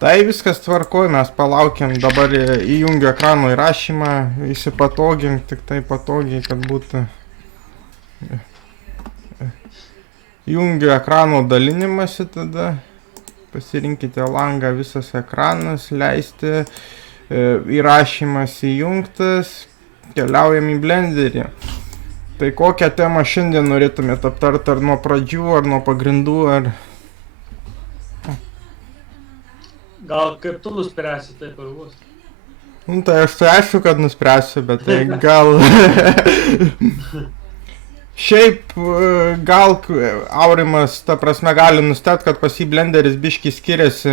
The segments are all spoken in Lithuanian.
Tai viskas tvarkoj, mes palaukiam, dabar įjungiu ekrano įrašymą, įsipatogink, tik tai patogiai, kad būtų. Įjungiu ekrano dalinimąsi tada, pasirinkite langą visas ekranas, leisti, įrašymas įjungtas, keliaujam į Blenderį. Tai kokią temą šiandien norėtumėte aptarti, ar nuo pradžių, ar nuo pagrindų, ar... Gal kaip tu nuspręsi, taip ir bus. Nu, tai aš tai aišku, kad nuspręsiu, bet tai gal... Šiaip, gal Aurimas, ta prasme, gali nustebti, kad pas jį Blenderis biški skiriasi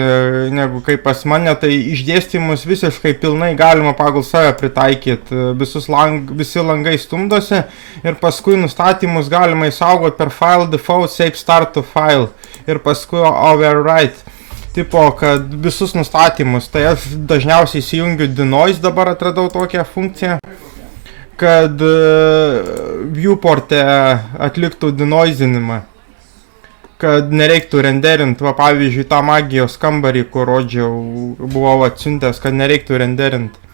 negu kaip pas mane, tai išdėstymus visiškai pilnai galima pagal save pritaikyti. Visi langai stumdosi ir paskui nustatymus galima įsaugoti per File Default Save Start to File ir paskui Overwrite. Tipo, kad visus nustatymus, tai aš dažniausiai įsijungiu Denoise, dabar atradau tokią funkciją, kad viewporte atliktų denoizinimą, kad nereiktų renderinti, va pavyzdžiui, tą magijos kambarį, kur rodžiau, buvau atsiuntęs, kad nereiktų renderinti.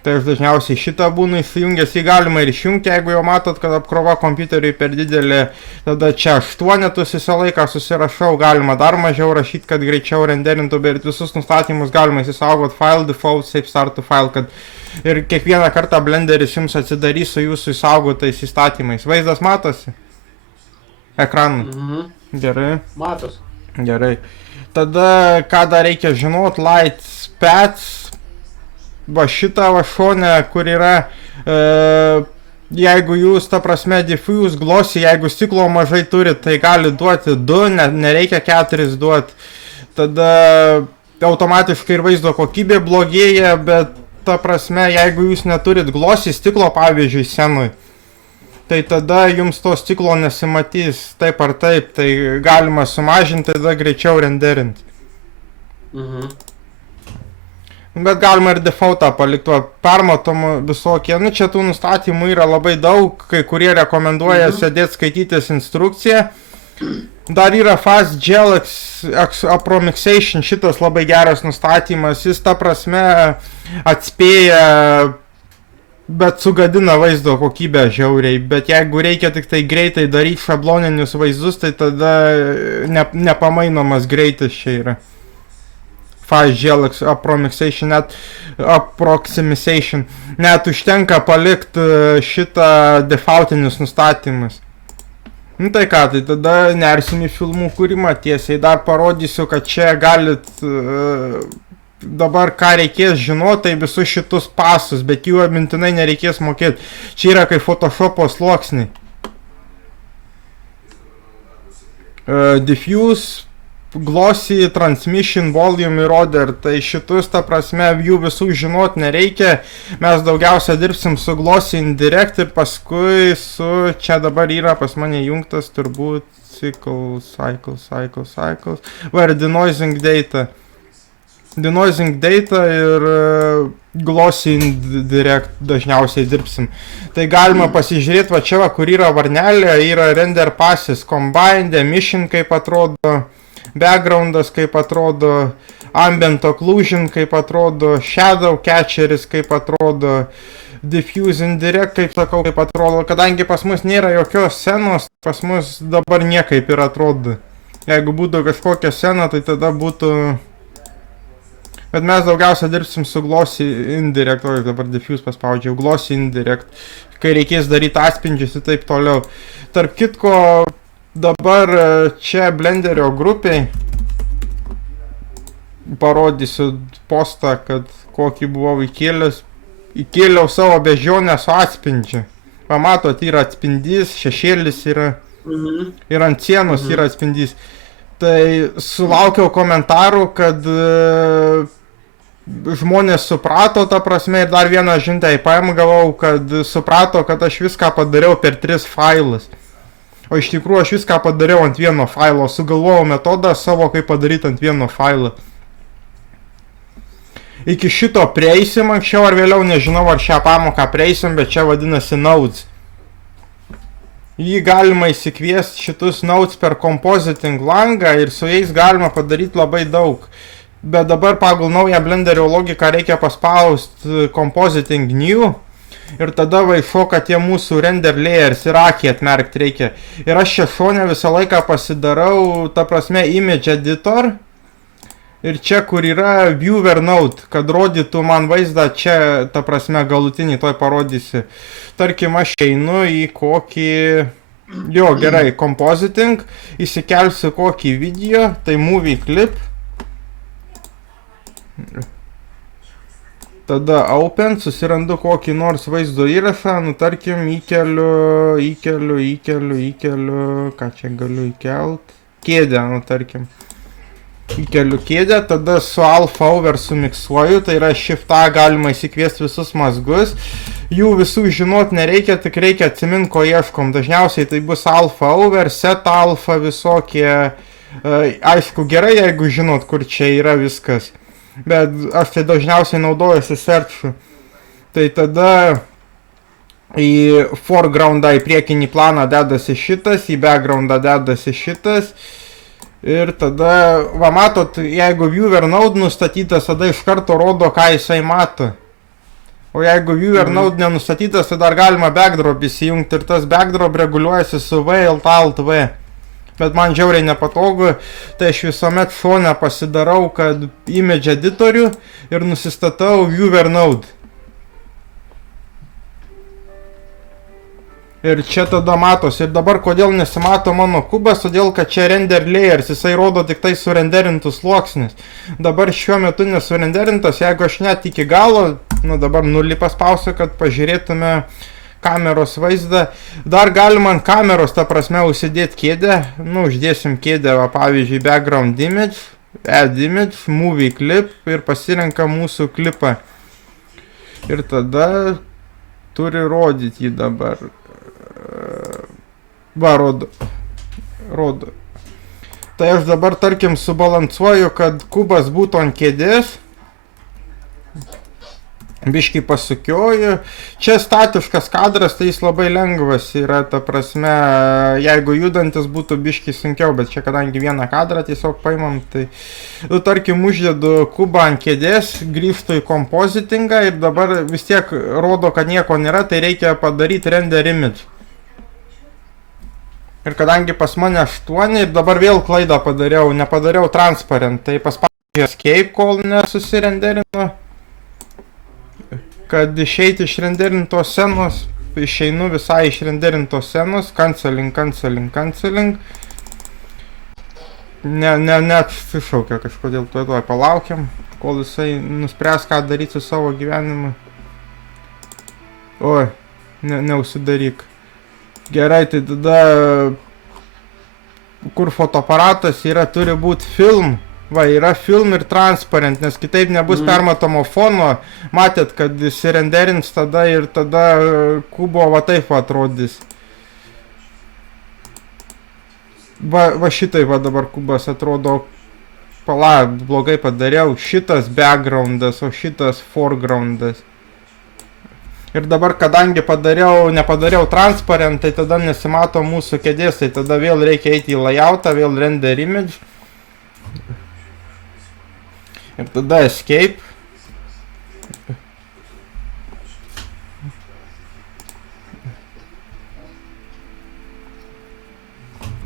Tai aš dažniausiai šitą būnu įsijungęs, jį galima ir išjungti, jeigu jau matot, kad apkrova kompiuteriui per didelė, tada čia 8 visą laiką susirašau, galima dar mažiau rašyti, kad greičiau renderintų, bet visus nustatymus galima įsisaugoti File Default Save Start to File, kad ir kiekvieną kartą Blenderis jums atsidarys su jūsų įsaugotais įstatymais. Vaizdas matosi? Ekranu. Gerai. Matos. Gerai. Tada, ką dar reikia žinot, Light Pads. Va šitą va šonę, kur yra, jeigu jūs, ta prasme, diffuse, glossy, jeigu stiklo mažai turit, tai gali duoti 2, nereikia 4 duoti. Tada automatiškai ir vaizdo kokybė blogėja, bet, ta prasme, jeigu jūs neturit glossy stiklo, pavyzdžiui, scenui, tai tada jums to stiklo nesimatys taip ar taip, tai galima sumažinti, tada greičiau renderinti. Bet galima ir defaultą palikti, permatomų visokie, nu čia tų nustatymų yra labai daug, kai kurie rekomenduoja sėdėti skaitytis instrukciją. Dar yra Fast Gel Appromixation, šitas labai geras nustatymas, jis ta prasme atspėja, bet sugadina vaizdo kokybę žiauriai, bet jeigu reikia tik tai greitai daryti šabloninius vaizdus, tai tada nepamainomas greitis čia yra. Fast Gel Appromixation, net užtenka palikti šitą defaultinius nustatymus. Nu tai ką, tai tada nersim į filmų kūrimą tiesiai, dar parodysiu, kad čia galit dabar ką reikės žinoti, tai visus šitus pasus, bet jų mintinai nereikės mokėti. Čia yra kaip Photoshopo sluoksniai. Diffuse, Glossy, Transmission, Volume ir Order, tai šitus, ta prasme, jų visų žinot nereikia, mes daugiausia dirbsim su Glossy Indirect ir paskui su, čia dabar yra pas mane jungtas turbūt, Cycles, va ir Denoising Data. Denoising Data ir Glossy Indirect dažniausiai dirbsim. Tai galima pasižiūrėti, va čia, va, kur yra varnelė, yra Render Passes, Combined, Emission kaip atrodo, Backgroundas kaip atrodo, Ambient Occlusion kaip atrodo, Shadow Catcheris kaip atrodo, Diffuse Indirect kaip sakau kaip atrodo, kadangi pas mus nėra jokios scenos, pas mus dabar niekaip ir atrodo. Jeigu būtų kažkokia scena, tai tada būtų... Bet mes daugiausia dirbsim su Glossy Indirect, o dabar Diffuse paspaudžiau, Glossy Indirect, kai reikės daryti atspindžius ir taip toliau. Tarp kitko, dabar čia Blenderio grupiai parodysiu postą, kad kokį buvau įkėliau savo bežionę su atspindžiu. Pamatot, yra atspindys, šešėlis yra ir ant sienos yra atspindys. Tai sulaukiau komentarų, kad žmonės suprato, ta prasme, ir dar vieną žinutę IPM gavau, kad suprato, kad aš viską padariau per 3 failus. O iš tikrųjų aš viską padariau ant vieno failo, sugalvojau metodą savo, kaip padaryti ant vieno failo. Iki šito prieisim anksčiau ar vėliau, nežinau ar šią pamoką prieisim, bet čia vadinasi Nodes. Jį galima įsikviesti šitus Nodes per Compositing langą ir su jais galima padaryti labai daug. Bet dabar pagal naują Blenderio logiką reikia paspausti Compositing New. Ir tada va iššoka tie mūsų render layers ir akį atmerkti reikia. Ir aš čia šone visą laiką pasidarau, ta prasme, image editor. Ir čia, kur yra viewer node, kad rodytų man vaizdą, čia, ta prasme, galutinį toj parodysi. Tarkim, aš einu į kokį... Jo, gerai, compositing, įsikelsiu kokį video, tai movie clip. Tada open, susirandu kokį nors vaizdo įrašą, nu tarkim, įkeliu, ką čia galiu įkelt, kėdę, nu tarkim. Įkeliu kėdę, tada su alpha over sumiksuoju, tai yra shift A galima įsikviesti visus mazgus. Jų visų žinot nereikia, tik reikia atsiminti, ko ieškom. Dažniausiai tai bus alpha over, set alpha visokie. Aišku, gerai, jeigu žinot, kur čia yra viskas. Bet aš tai dažniausiai naudojuosi searchu. Tai tada į foregroundą, į priekinį planą dedasi šitas, į backgroundą dedasi šitas. Ir tada, va matot, jeigu viewer node nustatytas, tada iš karto rodo, ką jisai mato. O jeigu viewer node nenustatytas, tai dar galima backdrop įsijungti ir tas backdrop reguliuojasi su V, Alt V. Bet man žiauriai nepatogu, tai aš visuomet šone pasidarau, kad image editorių ir nusistatau viewer node. Ir čia tada matosi. Ir dabar kodėl nesimato mano kubas, todėl kad čia render layers, jisai rodo tik tai surenderintus sluoksnis. Dabar šiuo metu nesurenderintas, jeigu aš net iki galo, nu dabar nulį paspausiu, kad pažiūrėtume kameros vaizdą. Dar galima ant kameros, ta prasme, užsidėti kėdę. Nu, uždėsim kėdę, va, pavyzdžiui, background image, add image, movie clip ir pasirenkam mūsų klipą. Ir tada turi rodyti jį dabar. Va, rodo. Tai aš dabar, tarkim, subalansuoju, kad kubas būtų ant kėdės. Biškį pasukioju. Čia statiškas kadras, tai jis labai lengvas yra, ta prasme, jeigu judantis būtų biškį sunkiau, bet čia kadangi vieną kadrą tiesiog paimam, tai, nu, tarkim, uždedu kubą ant kėdės, grįžtu į compositingą ir dabar vis tiek rodo, kad nieko nėra, tai reikia padaryti render image. Ir kadangi pas mane 8 ir dabar vėl klaidą padariau, nepadariau transparent, tai paspaudžiu escape, kol nesusirenderinu. Kad išeiti iš renderintos scenos, išeinu visai iš renderintos scenos, canceling. Atsišaukia kažkodėl, tuoj palaukiam, kol jisai nuspręs, ką daryti su savo gyvenimu. Oi, neužsidaryk. Gerai, tai tada, kur fotoaparatas yra, turi būti film. Va, yra film ir transparent, nes kitaip nebus permatomo fono. Matėt, kad įsirenderins tada ir tada kubo va taip atrodys. Va šitai va dabar kubas atrodo. Pala, blogai padariau. Šitas backgroundas, o šitas foregroundas. Ir dabar, kadangi nepadariau transparent, tai tada nesimato mūsų kėdės, tai tada vėl reikia eiti į layoutą, vėl render image. Ir tada escape.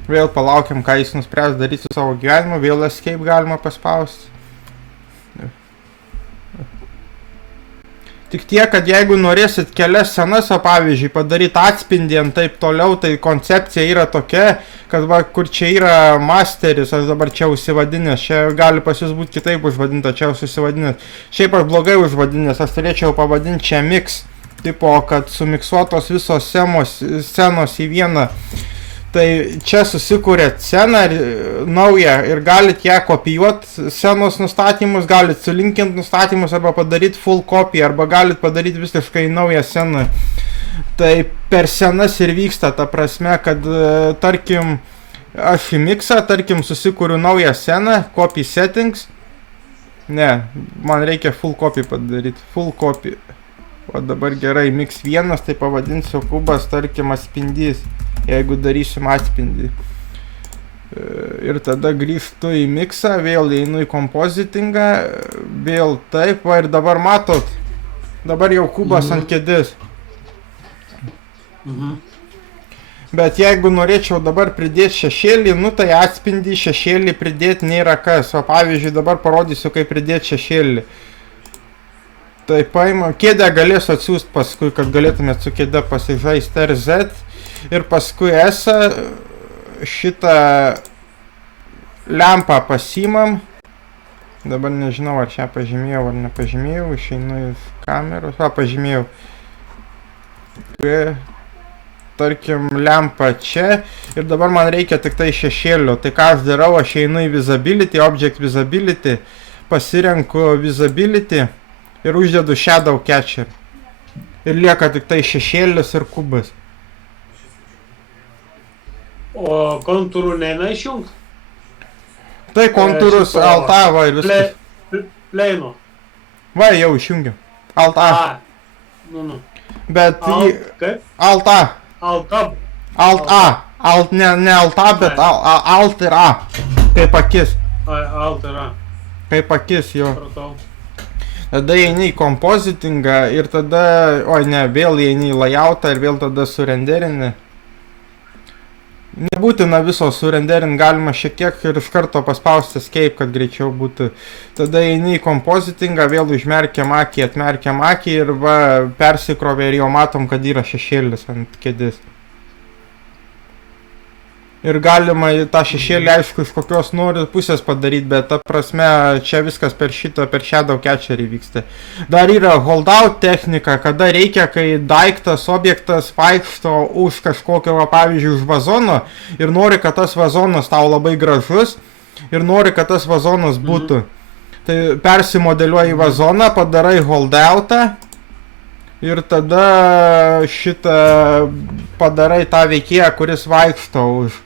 Vėl palaukiam, ką jis nuspręs daryti su savo gyvenimu, vėl escape galima paspausti. Tik tiek, kad jeigu norėsit kelias scenas, o pavyzdžiui, padaryti atspindį ant taip toliau, tai koncepcija yra tokia, kad va, kur čia yra masteris, aš dabar čia užsivadinęs, čia gali pas jūs būti kitaip užvadinta, čia užsivadinęs. Šiaip aš blogai užvadinęs, aš turėčiau pavadinti čia mix, tipo, kad sumiksuotos visos scenos į vieną. Tai čia susikūrė sceną naują ir galit ją kopijuoti scenos nustatymus, galit sulinkinti nustatymus arba padaryti full copy, arba galit padaryti visiškai naują sceną. Tai per scenas ir vyksta ta prasme, kad tarkim aš į mixą, tarkim susikūriu naują sceną, copy settings. Ne, man reikia full copy padaryti, full copy. O dabar gerai, mix 1, tai pavadinsiu kubas, tarkim, atspindys. Jeigu darysim atspindį. Ir tada grįžtu į miksą, vėl einu į kompozitingą, vėl taip, va ir dabar matot, dabar jau kubas ant kėdės. Bet jeigu norėčiau dabar pridėti šešėlį, nu tai atspindį šešėlį pridėti nėra kas, o pavyzdžiui dabar parodysiu, kaip pridėti šešėlį. Tai paimu, kėdę galėsiu atsiųsti paskui, kad galėtumėt su kėdę pasižaisti RZ ir paskui S šitą lempą pasimam. Dabar nežinau, ar šią pažymėjau ar nepažymėjau, išeinu iš kameros, pažymėjau. Tarkim, lempą čia ir dabar man reikia tik tai šešėlio. Tai ką aš darau, aš einu į Visibility, Object Visibility, pasirenku Visibility ir uždedu Shadow Catcher. Ir lieka tik tai šešėlis ir kubas. O kontūrų neina išjungt? Tai kontūrus Alt-A va ir viskas. Pleino. Va, jau išjungiam. Alt-A. Nu. Bet Kaip? Alt-A. Alt-Tab. Alt-A. Ne Alt-A, bet Alt ir A. Kaip akis. Alt ir A. Kaip akis, jo. Pratau. Tada eini į kompozitingą ir tada, oi ne, vėl eini į layoutą ir vėl tada surenderini. Nebūtina viso surenderin, galima šiek tiek ir iš karto paspausti escape, kad greičiau būtų. Tada eini į kompozitingą, vėl užmerkiam akį, atmerkiam akį ir va, persikrovė ir jau matom, kad yra šešėlis ant kėdės. Ir galima tą šešėlį, aišku, iš kokios nori pusės padaryti, bet ta prasme, čia viskas per Shadow Catcherį vyksta. Dar yra holdout technika, kada reikia, kai daiktas, objektas vaikšto už kažkokio, pavyzdžiui, už vazono ir nori, kad tas vazonas tau labai gražus ir nori, kad tas vazonas būtų. Tai persimodeliuoji vazoną, padarai holdoutą ir tada šitą padarai tą veikėją, kuris vaikšto už.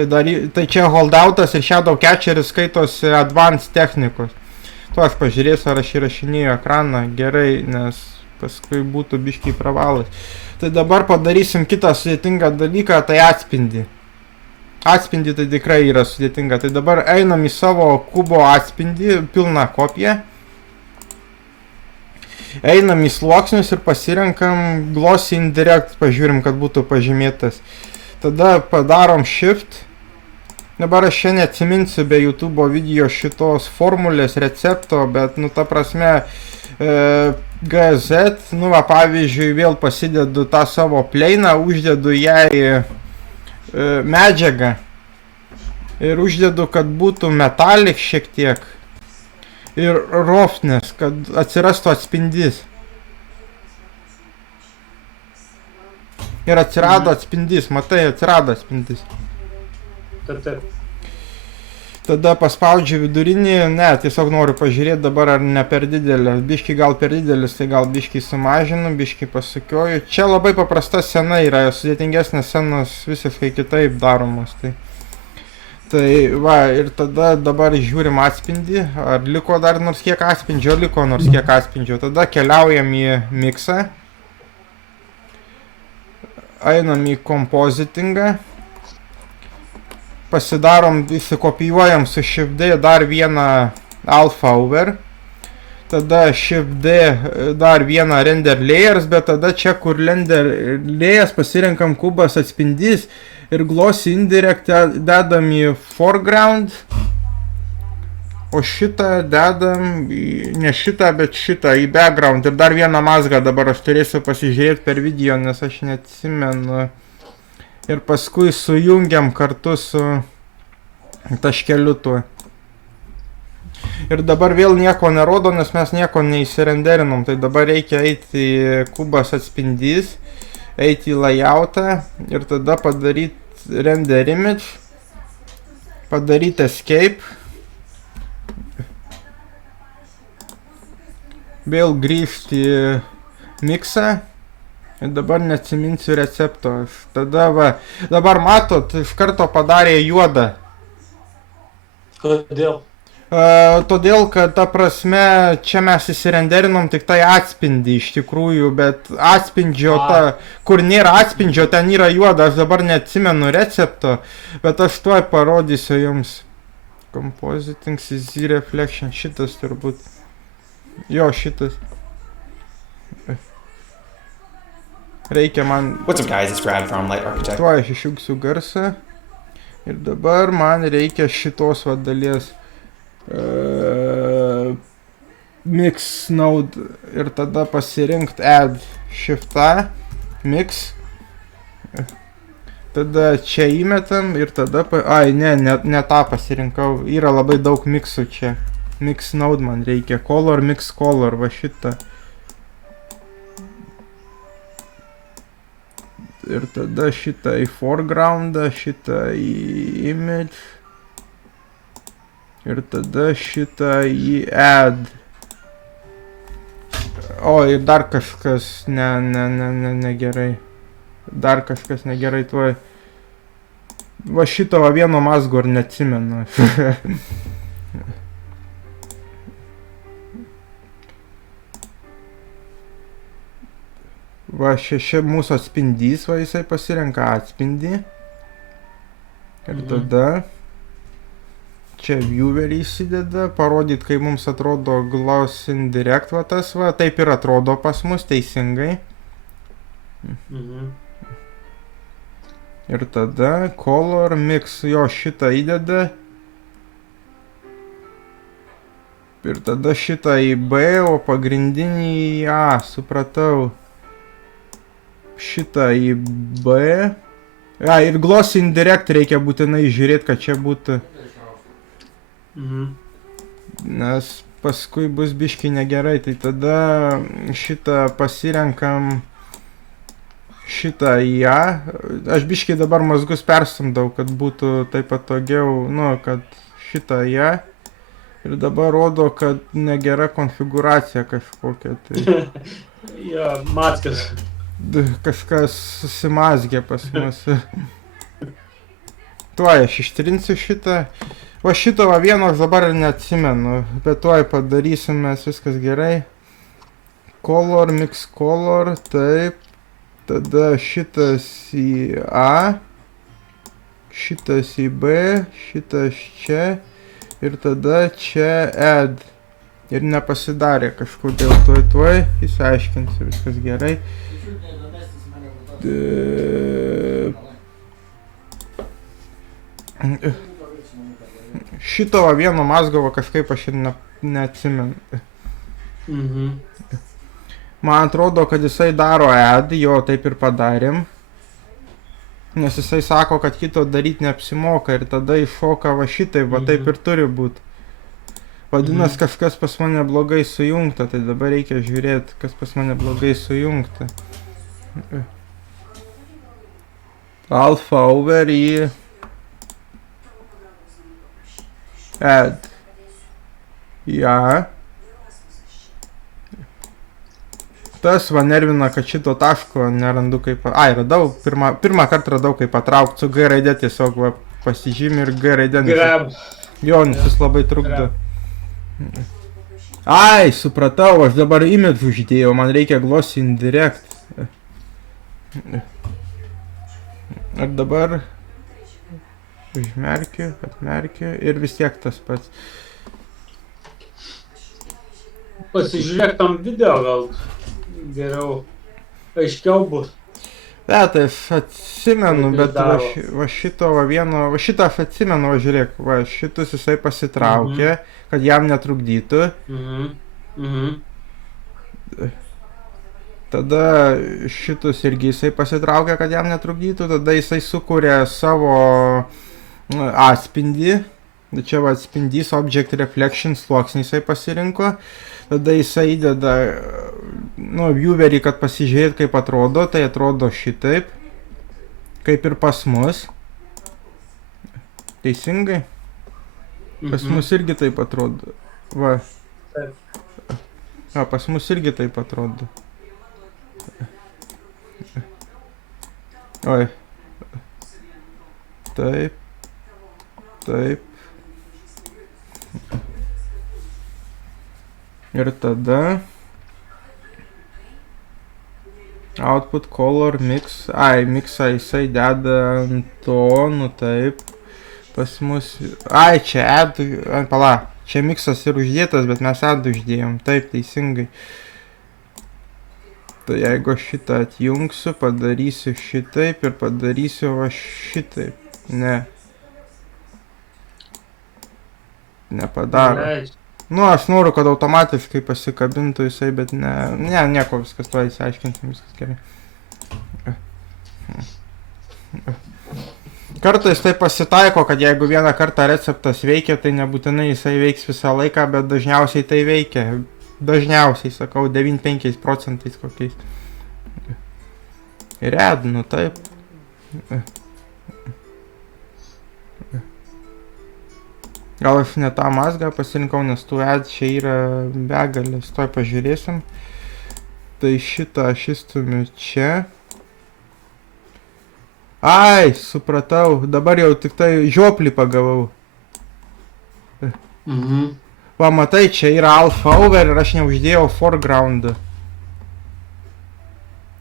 Tai čia holdoutas ir Shadow Catcheris skaitosi advanced technikos. Tu aš pažiūrėsiu, ar aš įrašinėjau ekraną gerai, nes paskui būtų biškiai pravalas. Tai dabar padarysim kitą sudėtingą dalyką, tai atspindį. Atspindį tai tikrai yra sudėtinga. Tai dabar einam į savo kubo atspindį, pilną kopiją. Einam į sluoksnius ir pasirenkam Glossy Indirect, pažiūrim, kad būtų pažymėtas. Tada padarom Shift. Dabar aš čia neatsiminsiu be YouTube video šitos formulės, recepto, bet, nu, ta prasme, GZ, nu, va, pavyzdžiui, vėl pasidedu tą savo pleiną, uždedu jai medžiagą ir uždedu, kad būtų metalik šiek tiek ir roughness, kad atsirastų atspindys. Ir atsirado atspindys, matai, atsirado atspindys. Taip. Tada paspaudžiu vidurinį, ne, tiesiog noriu pažiūrėti dabar ar ne per didelė. Biški gal per didelis, tai gal biški sumažinu, biški pasukioju. Čia labai paprasta scena yra, sudėtingesnės scenos visiškai kitaip daromos. Tai va, ir tada dabar žiūrim atspindį, ar liko dar nors kiek atspindžio, liko nors kiek atspindžio. Tada keliaujam į miksą. Einam į kompozitingą. Pasidarom, įsikopijuojam su Shift D dar vieną alpha over. Tada Shift D dar vieną render layers, bet tada čia, kur render layers, pasirenkam kubas atspindys ir Glossy Indirect dedam į foreground. O šitą dedam, ne šitą, bet šitą į background. Ir dar vieną mazgą dabar aš turėsiu pasižiūrėti per video, nes aš neatsimenu. Ir paskui sujungiam kartu su taškeliu tuo. Ir dabar vėl nieko nerodo, nes mes nieko neįsirenderinom. Tai dabar reikia eiti į kubas atspindys, eiti į layoutą ir tada padaryti render image, padaryti escape. Vėl grįžti į miksą. Ir dabar neatsiminsiu recepto. Tada va, dabar matot, iš karto padarė juodą. Kodėl? Todėl, kad ta prasme, čia mes įsirenderinom tik tai atspindį iš tikrųjų, bet atspindžio ta, kur nėra atspindžio, ten yra juoda, aš dabar neatsimenu recepto, bet aš tuoj parodysiu jums. Compositing CZ Reflection, šitas turbūt. Jo, šitas. Reikia man... What's up guys, it's Brad from Light Architect. Tuo aš išjungsiu garsą. Ir dabar man reikia šitos va dalies. Mix node. Ir tada pasirinkti add shift A. Mix. Tada čia įmetam ir tada... Ai, ne tą pasirinkau. Yra labai daug mixų čia. Mix node man reikia. Color, mix color, va šitą. Ir tada šitą į foregroundą, šitą į image. Ir tada šitą į add. O, ir dar kažkas negerai. Dar kažkas negerai tuoj. Va šito va vieno mazgo ir neatsimenu. Va, čia mūsų atspindys, va, jisai pasirenka atspindį. Ir tada čia viewerį įsideda, parodyt, kaip mums atrodo gloss indirect, va tas, va, taip ir atrodo pas mus teisingai. Ir tada color mix, jo šitą įdeda. Ir tada šitą į B, o pagrindinį į A, supratau. Šitą į B. Ir gloss indirect reikia būtinai žiūrėti, kad čia būtų. Nes paskui bus biški negerai, tai tada šitą pasirenkam šitą į A. Aš biški dabar mazgus perstumdau, kad būtų taip patogiau, nu, kad šitą į A. Ir dabar rodo, kad negera konfiguracija kažkokia. Tai... Jo, mackas. Kažkas susimazgė pas mus. Tuoj aš ištrinsiu šitą. Va šito va vieno aš dabar neatsimenu, bet tuoj padarysim mes viskas gerai. Color, mix color, taip. Tada šitas į A. Šitas į B. Šitas čia. Ir tada čia add. Ir nepasidarė kažkodėl tuoj. Įsiaiškinsiu, viskas gerai. Šito va vieno mazgo va kažkaip aš ir neatsimenu. Man atrodo, kad jisai daro add, jo taip ir padarėm. Nes jisai sako, kad kito daryti neapsimoka ir tada iššoka va šitai, va taip ir turi būti. Vadinas, kažkas pas mane blogai sujungta, tai dabar reikia žiūrėti, kas pas mane blogai sujungta. Alpha over į add. Į A. Tas va nervina, kad šito taško nerandu kaip... Ai, radau, pirmą kartą radau kaip patraukti su G raidė, tiesiog va pasižymi ir G raidė. Jo, nes jis labai trukdo. Ai, supratau, aš dabar image uždėjau, man reikia gloss indirect. Ir dabar užmerkiu, atmerkiu ir vis tiek tas pats. Pasižiūrėk tam video gal geriau, aiškiau bus. Bet aš atsimenu, bet va šito va vieno, va šitą aš atsimenu, va žiūrėk, va šitus jisai pasitraukė, kad jam netrukdytų. Tada šitus irgi jisai pasitraukė, kad jam netrukdytų, tada jisai sukūrė savo atspindį. Čia va atspindys Object Reflection sluoksnį jisai pasirinko. Tada jisai įdeda viewerį, kad pasižiūrėt kaip atrodo, tai atrodo šitaip, kaip ir pas mus. Teisingai? Pas mus irgi taip atrodo. Va. Pas mus irgi taip atrodo. Oi. Taip. Taip. Ir tada output color mix. Ai, mixą jisai deda ant to, nu taip. Pas mus. Ai, čia add. Pala. Čia mixas ir uždėtas, bet mes add uždėjom. Taip, teisingai. Tai jeigu aš šitą atjungsiu, padarysiu šitaip ir padarysiu va šitaip. Ne. Nepadaro. Neleidžia. Nu, aš noriu, kad automatiškai pasikabintų jisai, bet ne, nieko, viskas tuo įsiaiškinsim, viskas gerai. Kartais tai pasitaiko, kad jeigu vieną kartą receptas veikia, tai nebūtinai jisai veiks visą laiką, bet dažniausiai tai veikia. Dažniausiai, sakau, 95% kokiais. Ir add, nu taip. Gal aš ne tą mazgą pasirinkau, nes tų add čia yra begalės, toj pažiūrėsim. Tai šitą aš įstumiu čia. Ai, supratau, dabar jau tik tai žioplį pagavau. Mhm. Va, matai, čia yra alpha over ir aš neuždėjau foreground.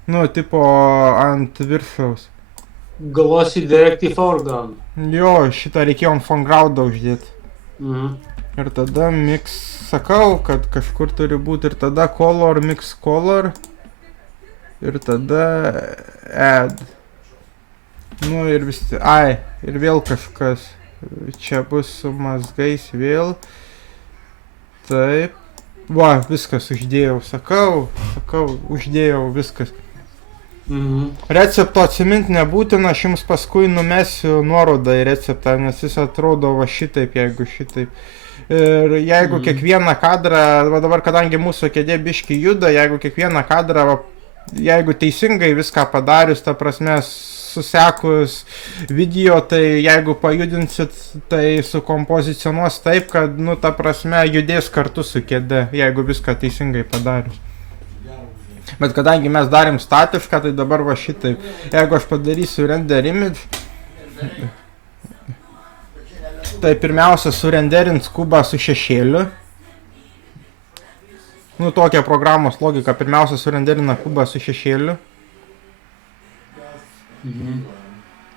Nu, tipo ant viršaus. Glossy Directive Foreground. Jo, šitą reikėjo ant foreground uždėti. Mhm. Ir tada mix, sakau, kad kažkur turi būti ir tada color, mix color. Ir tada add. Nu ir vis, ai, ir vėl kažkas. Čia bus su mazgais vėl. Taip. Va, viskas uždėjau, sakau, uždėjau viskas. Mhm. Recepto atsiminti nebūtina, aš jums paskui numesiu nuorodą į receptą, nes jis atrodo va šitaip, jeigu šitaip. Ir jeigu kiekvieną kadrą, va dabar kadangi mūsų kėdė biški juda, jeigu kiekvieną kadrą, va, jeigu teisingai viską padarius, ta prasme, susekus video, tai jeigu pajudinsit, tai sukompozicionuos taip, kad, nu, ta prasme, judės kartu su kėdė, jeigu viską teisingai padarius. Bet kadangi mes darėm statišką, tai dabar va šitaip. Jeigu aš padarysiu render image, tai pirmiausia surenderins kubą su šešėliu. Nu, tokia programos logika. Pirmiausia surenderina kubą su šešėliu. Mhm.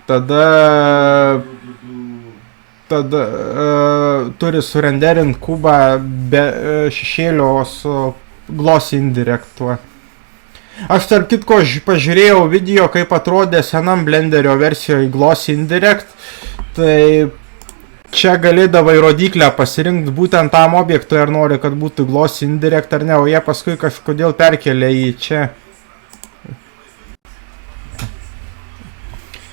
Tada turi surenderint kubą be šešėlio su glossy indirect tuo. Aš tarp kitko pažiūrėjau video, kaip atrodė senam Blenderio versijoje glossy indirect. Tai čia galėdavai rodiklę pasirinkti būtent tam objektui, ar nori, kad būtų glossy indirect ar ne, o jie paskui kažkodėl perkelė į čia.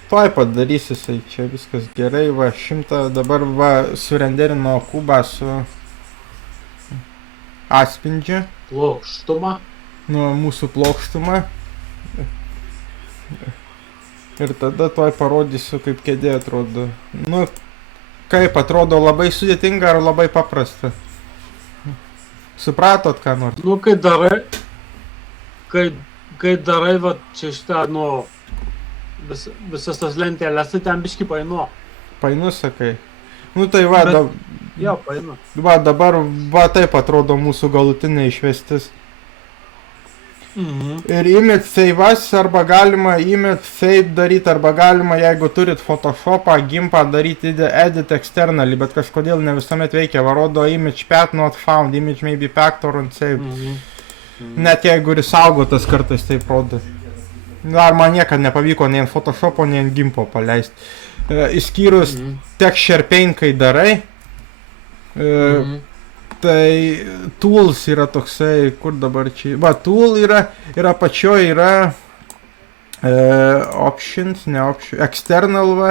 Tuoj padarys jisai, čia viskas gerai, va 100 dabar va surenderino kubą su atspindžiu. Plokštumą. Nuo mūsų plokštumą. Ir tada tuoj parodysiu, kaip kėdė atrodo. Nu, kaip atrodo, labai sudėtinga ar labai paprasta? Supratot, ką nors? Nu, kai darai, va, čia šitą, nu, visas tas lentelės, tai ten biški painu. Painu, sakai. Nu, tai va, Jo, painu. Va, dabar, va, taip atrodo mūsų galutinė išvestis. Mhm. Ir image save'as arba galima image save daryti, arba galima, jeigu turit Photoshopą, gimpą daryti edit externally, bet kažkodėl ne visuomet veikia, varodo image path not found, image may be packed or unsaved. Net jeigu ir saugotas kartais taip rodo. Ar man niekad nepavyko nei ant Photoshopo, nei ant gimpo paleisti. Išskyrus texture paint, kai darai. Tai tools yra toksai, kur dabar čia, va, tool yra, ir apačioje yra options, ne options, external, va,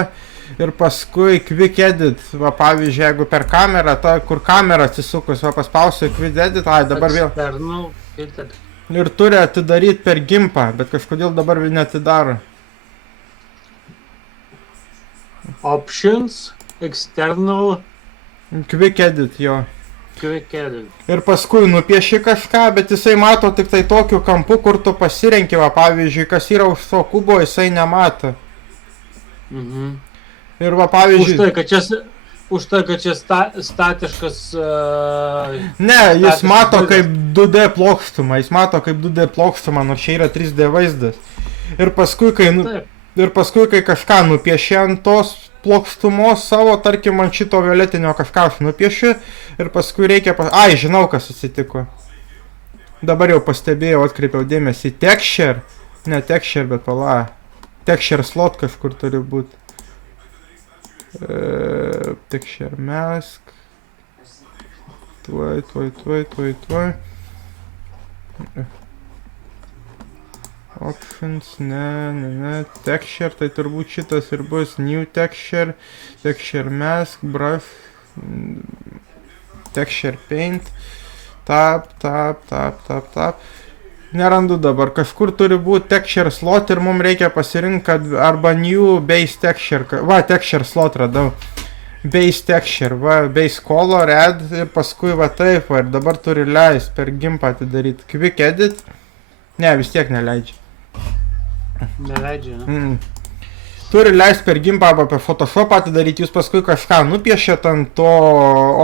ir paskui quick edit, va, pavyzdžiui, jeigu per kamerą, ta, kur kamera atsisukus, va, paspausiu quick edit, ai, dabar vėl. External edit. Ir turi atidaryti per gimpą, bet kažkodėl dabar netidaro. Options, external, Quick edit, jo. quick edit. Ir paskui nupieši kažką, bet jisai mato tik tai tokiu kampu, kur tu pasirenki, va, pavyzdžiui, kas yra už to kubo, jisai nemato. Mhm. Ir va, pavyzdžiui... Už tai, kad čia už tai, kad čia statiškas... Ne, jis statiškas mato vaizdas. kaip 2D plokštumą, jis mato kaip 2D plokštumą, nors čia yra 3D vaizdas. Ir paskui, Taip. kai kažką nupiešė ant tos plokštumos savo, tarkim, ant šito violetinio kažką aš nupiešiu, ir paskui reikia... Ai, žinau, kas atsitiko. Dabar jau pastebėjau, atkreipiau dėmesį. Texture, ne texture, bet pala. Texture slot kažkur turi būti. Texture mask. Tuoj. Options, ne. Texture, tai turbūt šitas ir bus. New texture. Texture mask, brush. Texture paint. Tap. Nerandu dabar. Kažkur turi būti texture slot ir mums reikia pasirinkti, kad arba new base texture. Va, texture slot radau. Base texture, va, base color, add ir paskui va taip, va, ir dabar turi leist per gimpą atidaryti. Quick edit. Ne, vis tiek neleidžia. Neleidžia, ne? Turi leist per gimpą arba per Photoshopą atidaryti, jūs paskui kažką nupiešėt ant to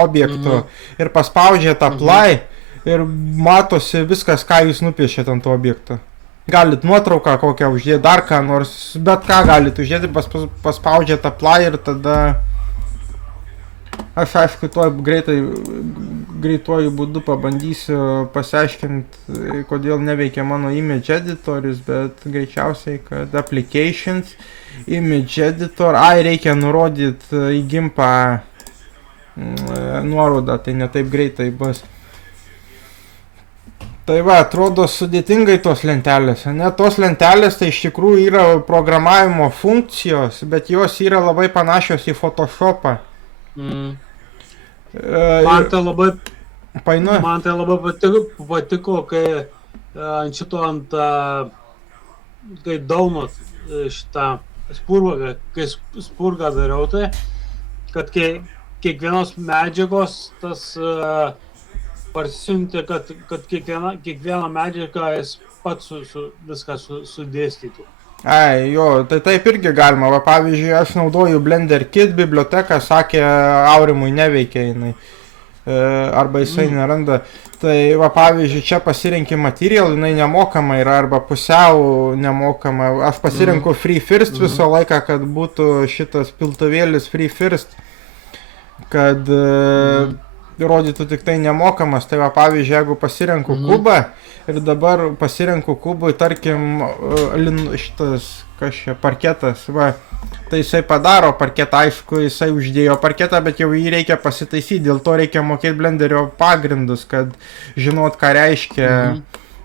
objekto ir paspaudžiat apply ir matosi viskas, ką jūs nupiešėt ant to objekto. Galit nuotrauką kokią uždėti, dar ką nors, bet ką galit uždėti, paspaudžiat apply ir tada... Aš aišku, greituoju būdu pabandysiu pasiaiškinti, kodėl neveikia mano image editorius, bet greičiausiai, kad applications, image editor, reikia nurodyti į gimpą nuorodą, tai ne taip greitai bus. Tai va, atrodo sudėtingai tos lentelės, ne? Tos lentelės tai iš tikrųjų yra programavimo funkcijos, bet jos yra labai panašios į Photoshopą. Man tai labai patiko, kai ant šito kai daunot šitą spurgą, kai spurgą dariau, tai kad kiekvienos medžiagos tas parsisiuntė, kad kiekvieną medžiagą jis pats viską sudėstytų. Jo, tai taip irgi galima. Va, pavyzdžiui, aš naudoju Blender Kit biblioteką, sakė, Aurimui neveikia jinai. Arba jisai neranda. Tai va, pavyzdžiui, čia pasirenki material, jinai nemokama yra, arba pusiau nemokama. Aš pasirenku free first visą laiką, kad būtų šitas piltuvėlis free first. Kad rodytų tik tai nemokamas. Tai va, pavyzdžiui, jeigu pasirenku kubą ir dabar pasirenku kubui, tarkim, šitas, kas čia, parketas, va, tai jisai padaro parketą, aišku, jisai uždėjo parketą, bet jau jį reikia pasitaisyti, dėl to reikia mokėti Blenderio pagrindus, kad žinot, ką reiškia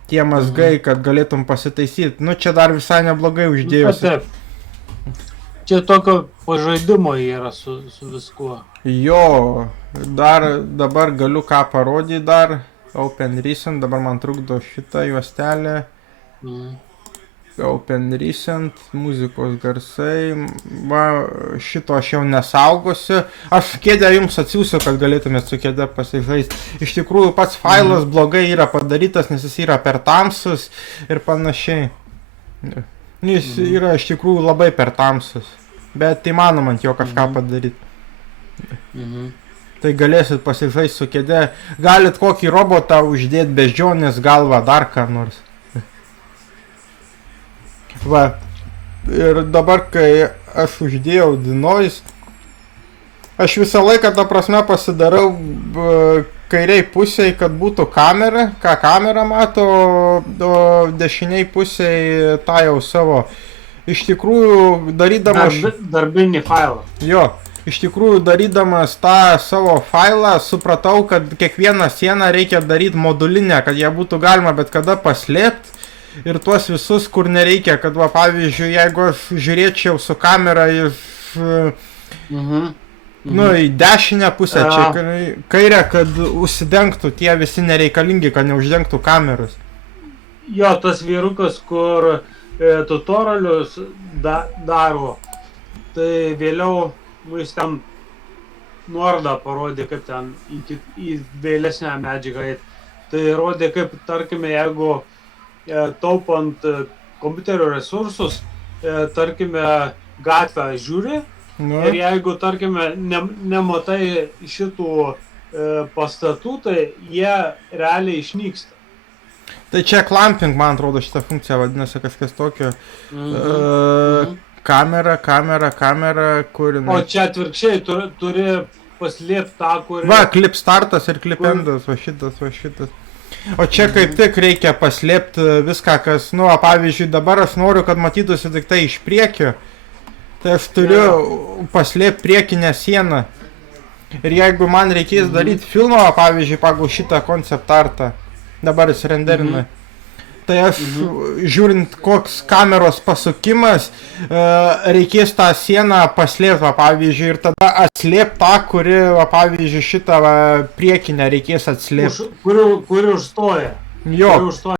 tie mazgai, kad galėtum pasitaisyti. Nu, čia dar visai neblogai uždėjus. Čia tokio pažaidimo yra su viskuo. Jo, dabar galiu ką parodyti dar. Open Recent, dabar man trukdo šitą juostelę. Open Recent, muzikos garsai. Va, šito aš jau nesaugosiu. Aš kėdę jums atsiųsiu, kad galėtumėt su kėdę pasižaisti. Iš tikrųjų, pats failas blogai yra padarytas, nes jis yra per tamsus ir panašiai. Jis yra iš tikrųjų labai per tamsus. Bet įmanoma ant jo kažką padaryti. Tai galėsit pasižaisti su kėde. Galit kokį robotą uždėti, beždžionės galvą, dar ką nors. Va. Ir dabar, kai aš uždėjau denoise, aš visą laiką, ta prasme, pasidarau kairiai pusėj, kad būtų kamera, ką kamera mato, o dešiniai pusėj tą jau savo. Iš tikrųjų, darydamas... Darbinį failą. Jo. Iš tikrųjų, darydamas tą savo failą, supratau, kad kiekvieną sieną reikia daryti modulinę, kad ją būtų galima bet kada paslėpti ir tuos visus, kur nereikia, kad, va, pavyzdžiui, jeigu aš žiūrėčiau su kamera iš, nu, į dešinę pusę, čia kairę, kad užsidengtų tie visi nereikalingi, kad neuždengtų kameros. Jo, tas vyrukas, kur tutorialius daro, tai vėliau jis ten nuorodą parodė, kaip ten į vėlesnę medžiagą. Tai rodė, kaip, tarkime, jeigu taupant kompiuterio resursus, tarkime, gatvę žiūri Nu, Ir jeigu, tarkime, nematai šitų pastatų, tai jie realiai išnyksta. tai čia clamping, man atrodo, šitą funkciją vadinasi kažkas tokio. Kamera, kur O jinai. čia atvirkščiai turi paslėpti tą, kurį... Va, clip startas ir clip endas, va šitas. O čia kaip tik reikia paslėpti viską, kas, nu, pavyzdžiui, dabar aš noriu, kad matytųsi tik tai iš priekio. Tai aš turiu paslėpti priekinę sieną. Ir jeigu man reikės daryti filmą, pavyzdžiui, pagal šitą concept artą, dabar jis renderina, tai aš žiūrint, koks kameros pasukimas, reikės tą sieną paslėpti, pavyzdžiui, ir tada atslėpti tą, kuri, pavyzdžiui, šitą priekinę reikės atslėpti. Kuri užstoja. Jo. Kuri užstoja.